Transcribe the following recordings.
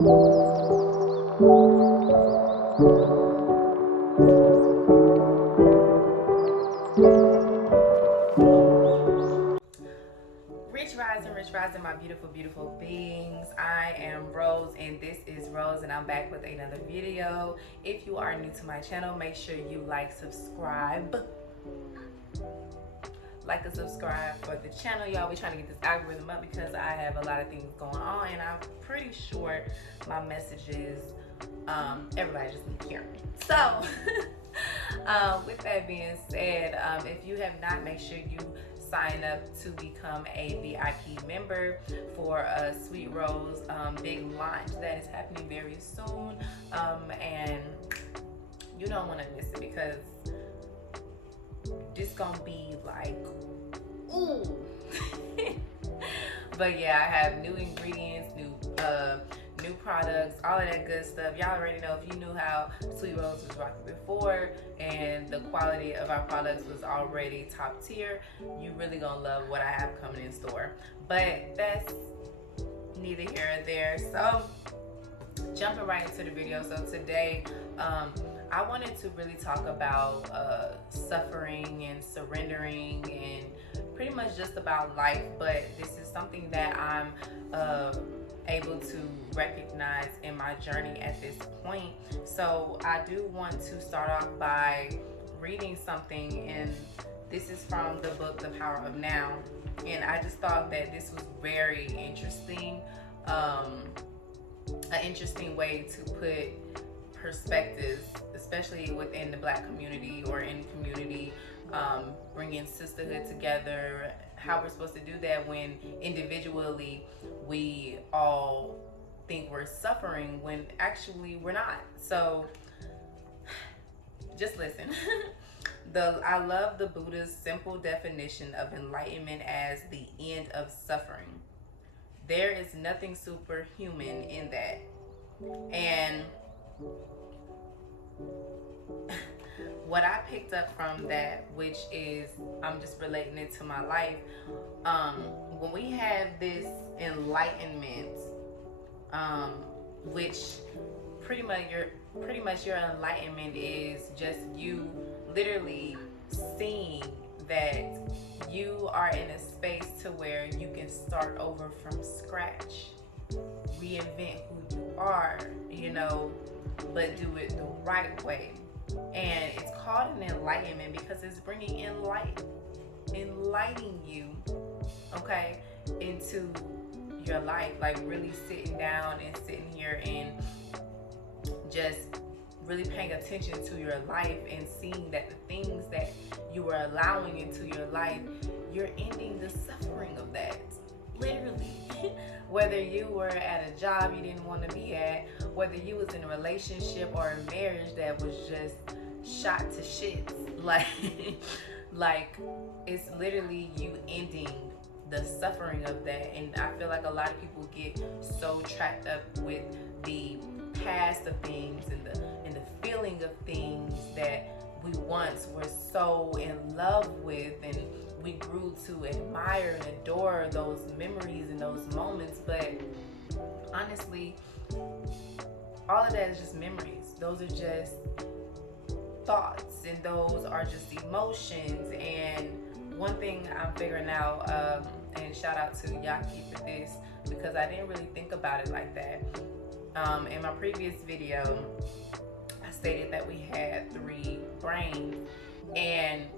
Rich rising, my beautiful beings. I am Rose and this is Rose, and I'm back with another video. If you are new to my channel, make sure you subscribe and subscribe for the channel, y'all. We're trying to get this algorithm up because I have a lot of things going on, and I'm pretty sure my messages everybody just need to hear me. So with that being said, if you have not, make sure you sign up to become a VIP member for a Sweet Rose big launch that is happening very soon, and you don't want to miss it because this gonna be like, ooh. But yeah, I have new ingredients, new products, all of that good stuff. Y'all already know. If you knew how Sweet Rose was rocking before and the quality of our products was already top tier, you really gonna love what I have coming in store. But that's neither here or there. So jumping right into the video. So today I wanted to really talk about suffering and surrendering and pretty much just about life, but this is something that I'm able to recognize in my journey at this point. So I do want to start off by reading something, and this is from the book The Power of Now, and I just thought that this was very interesting, an interesting way to put perspectives, especially within the Black community or any community, bringing sisterhood together, how we're supposed to do that when individually we all think we're suffering when actually we're not. So just listen. I love the Buddha's simple definition of enlightenment as the end of suffering. There is nothing superhuman in that. And what I picked up from that, which is, I'm just relating it to my life, when we have this enlightenment, which pretty much your enlightenment is just you literally seeing that you are in a space to where you can start over from scratch, reinvent who you are, but do it the right way. And it's called an enlightenment because it's bringing enlightening you, okay, into your life, like really sitting down and sitting here and just really paying attention to your life and seeing that the things that you are allowing into your life, you're ending the suffering of that, literally. Whether you were at a job you didn't want to be at, whether you was in a relationship or a marriage that was just shot to shit, like it's literally you ending the suffering of that. And I feel like a lot of people get so trapped up with the past of things and the feeling of things that we once were so in love with, and we grew to admire and adore those memories and those moments. But honestly, all of that is just memories. Those are just thoughts, and those are just emotions. And one thing I'm figuring out, and shout out to Yaki for this, because I didn't really think about it like that. In my previous video, I stated that we had 3 brains, and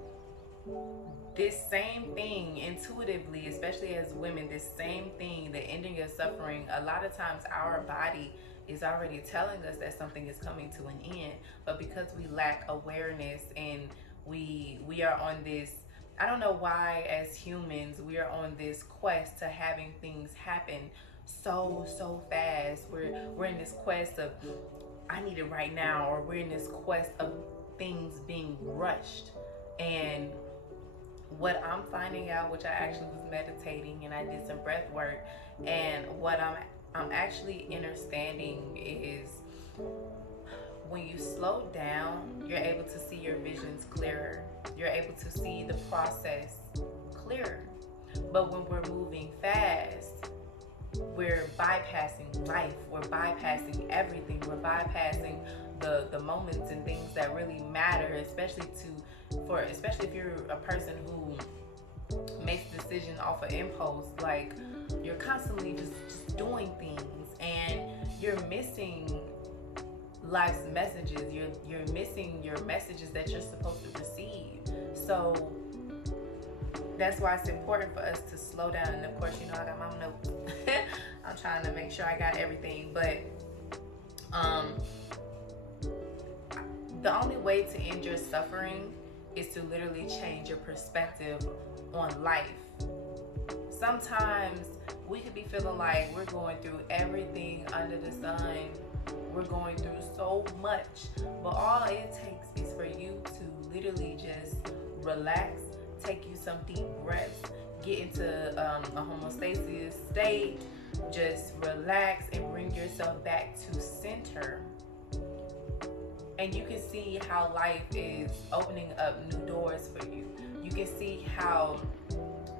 this same thing intuitively, especially as women, this same thing, the ending of suffering, a lot of times our body is already telling us that something is coming to an end, but because we lack awareness and we are on this, I don't know why as humans we are on this quest to having things happen so fast. We're in this quest of I need it right now, or we're in this quest of things being rushed. And what I'm finding out, which I actually was meditating and I did some breath work, and what I'm actually understanding is when you slow down, you're able to see your visions clearer. You're able to see the process clearer. But when we're moving fast, we're bypassing life, we're bypassing everything, we're bypassing the moments and things that really matter, especially if you're a person who makes decisions off of impulse. Like, you're constantly just doing things, and you're missing life's messages. You're missing your messages that you're supposed to receive. So that's why it's important for us to slow down. And of course, I got my notes. I'm trying to make sure I got everything. But the only way to end your suffering is to literally change your perspective on life. Sometimes we could be feeling like we're going through everything under the sun. We're going through so much, but all it takes is for you to literally just relax, take you some deep breaths, get into a homeostasis state, just relax and bring yourself back to center. And you can see how life is opening up new doors for you. You can see how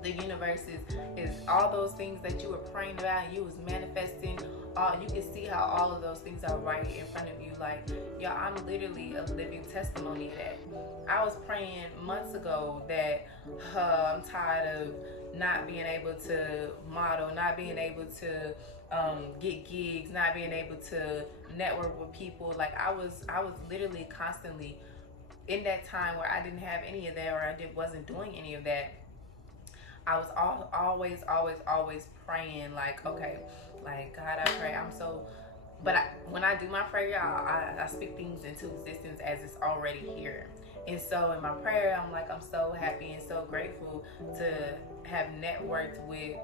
the universe is all those things that you were praying about and you was manifesting. You can see how all of those things are right in front of you. Like, y'all, I'm literally a living testimony of that. I was praying months ago that I'm tired of not being able to model, not being able to get gigs, not being able to network with people. Like, I was literally constantly in that time where I didn't have any of that, or I wasn't doing any of that. I was always praying, like, okay, like, God, I pray. When I do my prayer, I speak things into existence as it's already here. And so in my prayer, I'm like, I'm so happy and so grateful to have networked with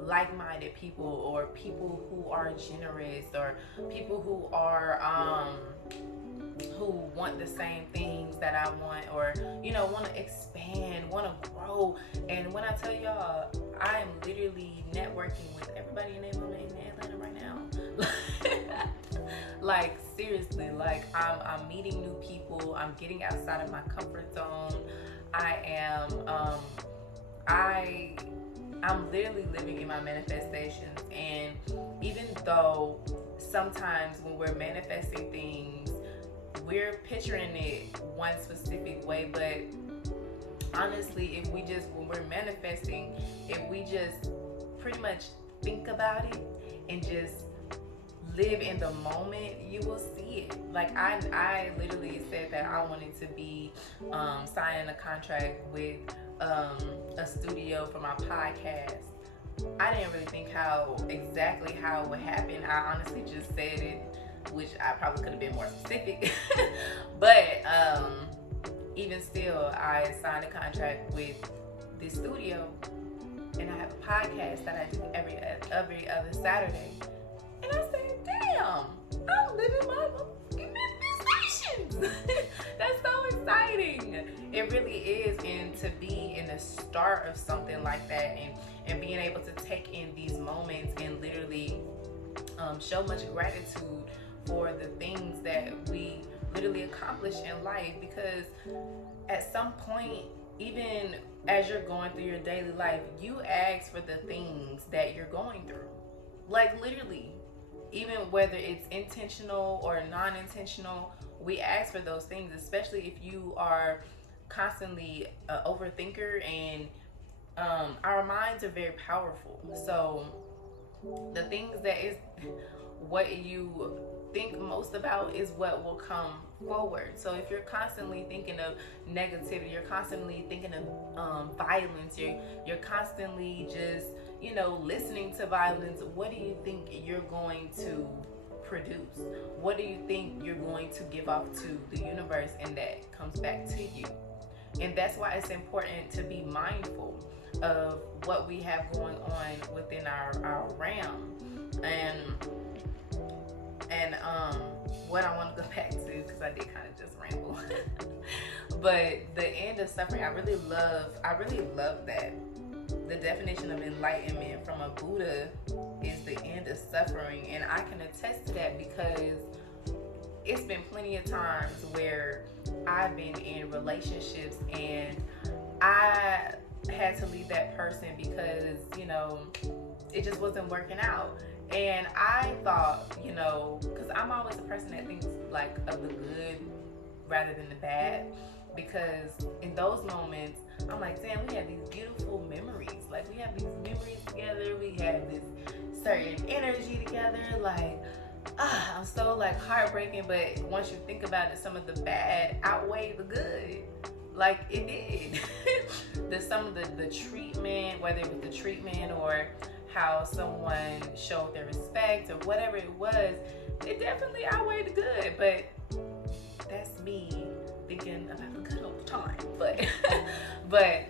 like-minded people, or people who are generous, or people who are who want the same things that I want, or want to expand, want to grow. And when I tell y'all, I am literally networking with everybody in Atlanta right now. Like, seriously, like, I'm meeting new people. I'm getting outside of my comfort zone. I'm literally living in my manifestations. And even though sometimes when we're manifesting things, we're picturing it one specific way, but honestly, when we're manifesting, if we just pretty much think about it and just live in the moment, you will see it. Like, I literally said that I wanted to be signing a contract with a studio for my podcast. I didn't really think exactly how it would happen. I honestly just said it, which I probably could have been more specific. But even still, I signed a contract with this studio, and I have a podcast that I do every other Saturday. And I said, damn, I'm living my manifestations. That's so exciting. It really is. And to be in the start of something like that, and being able to take in these moments and literally show much gratitude for the things that we literally accomplish in life. Because at some point, even as you're going through your daily life, you ask for the things that you're going through. Like, literally, even whether it's intentional or non-intentional, we ask for those things, especially if you are constantly an overthinker. And our minds are very powerful. So the things that is what you think most about is what will come forward. So if you're constantly thinking of negativity, you're constantly thinking of violence, you're constantly just listening to violence, what do you think you're going to produce? What do you think you're going to give off to the universe, and that comes back to you? And that's why it's important to be mindful of what we have going on within our realm. And what I want to go back to, because I did kind of just ramble, but the end of suffering, I really love that. The definition of enlightenment from a Buddha is the end of suffering. And I can attest to that, because it's been plenty of times where I've been in relationships and I had to leave that person because, it just wasn't working out. And I thought, you know, because I'm always a person that thinks like of the good rather than the bad, because in those moments I'm like, damn, we have these beautiful memories. Like, we have these memories together, we have this certain energy together, like, I'm so like heartbreaking. But once you think about it, some of the bad outweigh the good. Like, it did. Some of the treatment, whether it was the treatment or how someone showed their respect or whatever it was, it definitely outweighed the good. But that's me thinking about the good old time. But but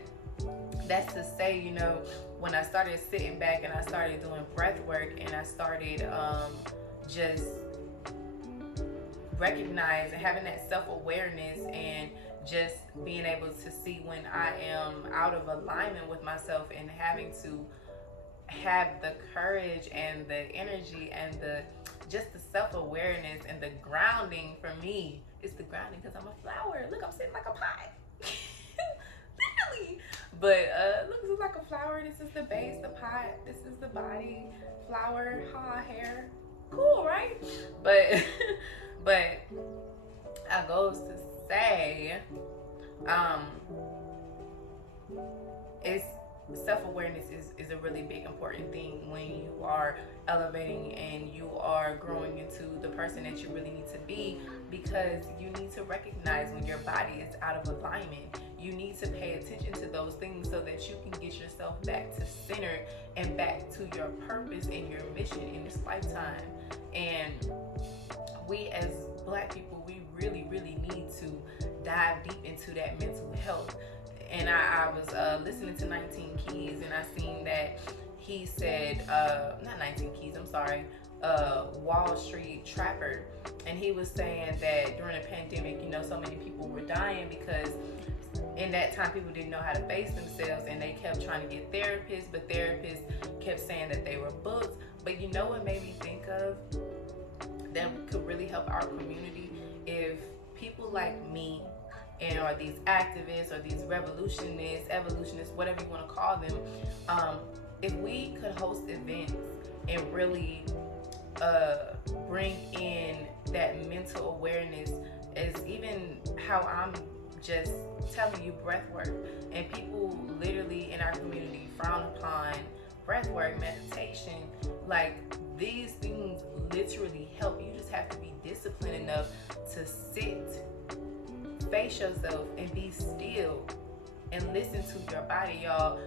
that's to say, you know, when I started sitting back and I started doing breath work and I started just recognizing, having that self-awareness, and just being able to see when I am out of alignment with myself, and having to have the courage and the energy and the just the self-awareness and the grounding. For me, it's the grounding, because I'm a flower. Look, I'm sitting like a pot. Literally. But look, this is like a flower. This is the base, the pot. This is the body. Flower, hair. Cool, right? But I goes to say, it's self-awareness is a really big important thing when you are elevating and you are growing into the person that you really need to be, because you need to recognize when your body is out of alignment. You need to pay attention to those things so that you can get yourself back to center and back to your purpose and your mission in this lifetime. And we as Black people, we really need to dive deep into that mental health. And I was listening to 19 Keys, and I seen that he said, not 19 Keys, I'm sorry, Wall Street Trapper. And he was saying that during the pandemic, you know, so many people were dying because in that time people didn't know how to face themselves, and they kept trying to get therapists, but therapists kept saying that they were booked. But you know what made me think of that could really help our community? If people like me, and or these activists or these revolutionists, evolutionists, whatever you want to call them, if we could host events and really bring in that mental awareness, as even how I'm just telling you breath work, and people literally in our community frown upon breath work, meditation, like these things literally help. You just have to be disciplined enough to sit, face yourself, and be still and listen to your body, y'all.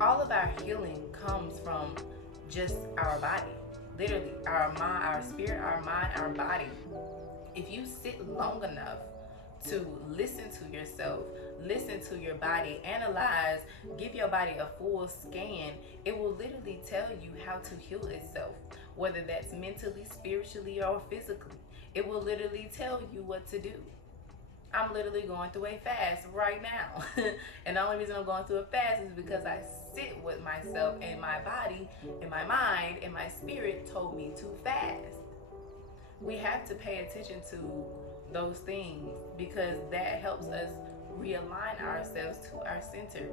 All of our healing comes from just our body, literally our mind, our spirit, our mind, our body. If you sit long enough to listen to yourself, listen to your body, analyze, give your body a full scan, it will literally tell you how to heal itself, whether that's mentally, spiritually, or physically. It will literally tell you what to do. I'm literally going through a fast right now. And the only reason I'm going through a fast is because I sit with myself, and my body and my mind and my spirit told me to fast. We have to pay attention to those things, because that helps us realign ourselves to our center.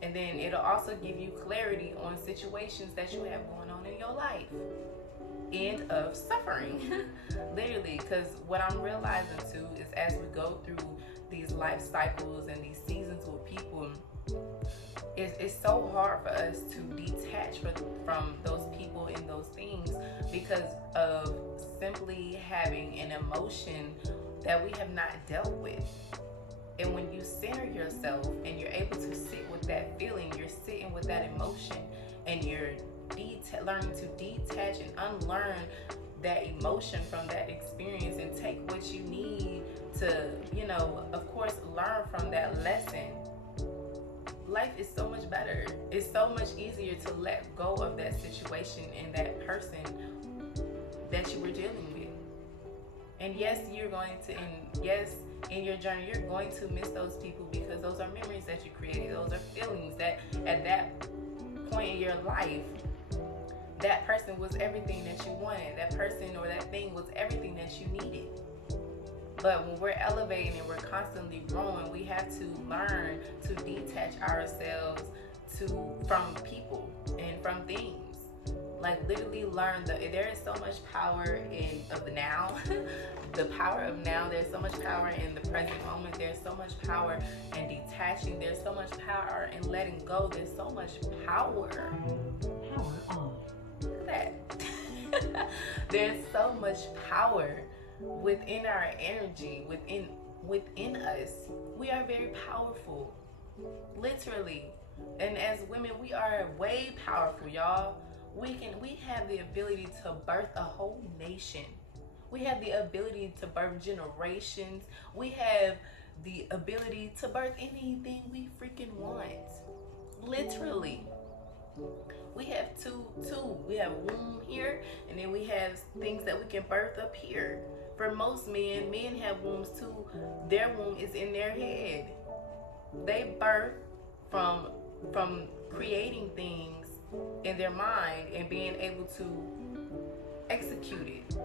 And then it'll also give you clarity on situations that you have going on in your life. End of suffering. Literally, because what I'm realizing too is, as we go through these life cycles and these seasons with people, it's so hard for us to detach from those people and those things, because of simply having an emotion that we have not dealt with. And when you center yourself and you're able to sit with that feeling, you're sitting with that emotion, and you're learning to detach and unlearn that emotion from that experience, and take what you need to, you know, of course, learn from that lesson. Life is so much better. It's so much easier to let go of that situation and that person that you were dealing with. And yes, you're going to, and yes, in your journey, you're going to miss those people, because those are memories that you created. Those are feelings that at that point in your life, that person was everything that you wanted. That person or that thing was everything that you needed. But when we're elevating and we're constantly growing, we have to learn to detach ourselves from people. and from things. Like literally learn there is so much power in of the now. The power of now. There's so much power in the present moment. There's so much power in detaching. There's so much power in letting go. There's so much power. Power on. Look at that. There's so much power within our energy, within us. We are very powerful. Literally. And as women, we are way powerful, y'all. We have the ability to birth a whole nation. We have the ability to birth generations. We have the ability to birth anything we freaking want. Literally. We have two. We have womb here, and then we have things that we can birth up here. For most men have wombs too. Their womb is in their head. They birth from creating things in their mind and being able to execute it.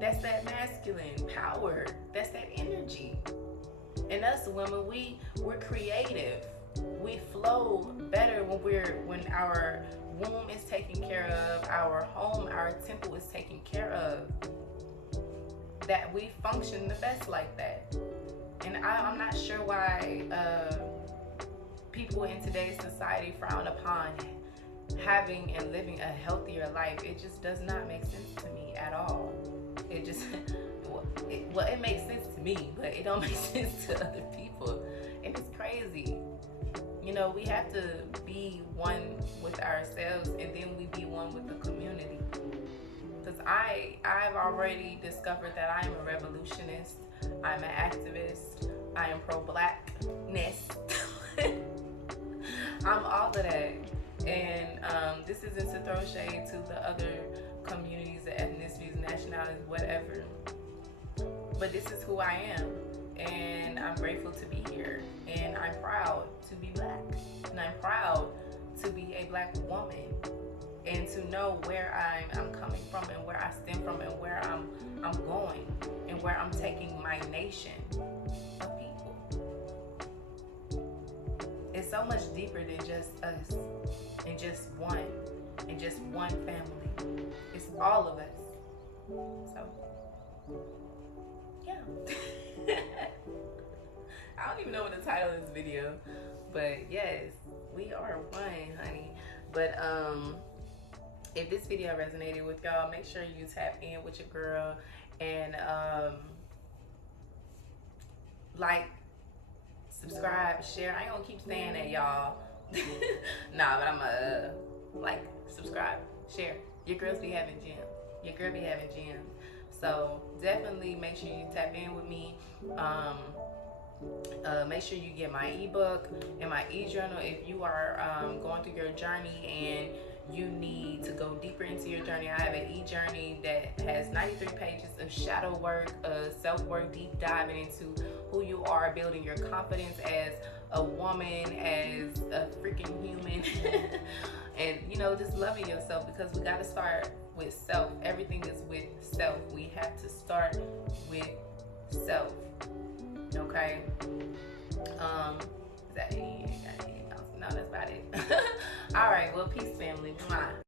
That's that masculine power. That's that energy. And us women, we're creative. We flow better when our womb is taken care of, our home, our temple is taken care of. That we function the best like that. And I'm not sure why people in today's society frown upon having and living a healthier life. It just does not make sense to me at all. It just, it makes sense to me, but it don't make sense to other people. And it's crazy. You know, we have to be one with ourselves, and then we be one with the community. Because I've already discovered that I am a revolutionist. I'm an activist. I am pro-blackness. I'm all of that. And this isn't to throw shade to the other communities, the ethnicities, nationalities, whatever. But this is who I am. And I'm grateful to be here. And I'm proud to be black. And I'm proud to be a black woman. And to know where I'm coming from and where I stem from and where I'm going and where I'm taking my nation of people. It's so much deeper than just us and just one family. It's all of us. So, yeah. I don't even know what the title of this video, but yes, we are one, honey. But if this video resonated with y'all, make sure you tap in with your girl and like, subscribe, share. I ain't gonna keep saying that, y'all. Nah, but I'm like, subscribe, share. Your girls be having gems. Your girl be having gems. So definitely make sure you tap in with me. Make sure you get my ebook and my e-journal if you are going through your journey and you need to go deeper into your journey. I have an e-journey that has 93 pages of shadow work, self-work, deep diving into who you are, building your confidence as a woman, as a freaking human, and you know, just loving yourself, because we got to start with self. Everything is with self. We have to start with self. Okay. Is that it? No, that's about it. All right. Well, peace, family. Mwah.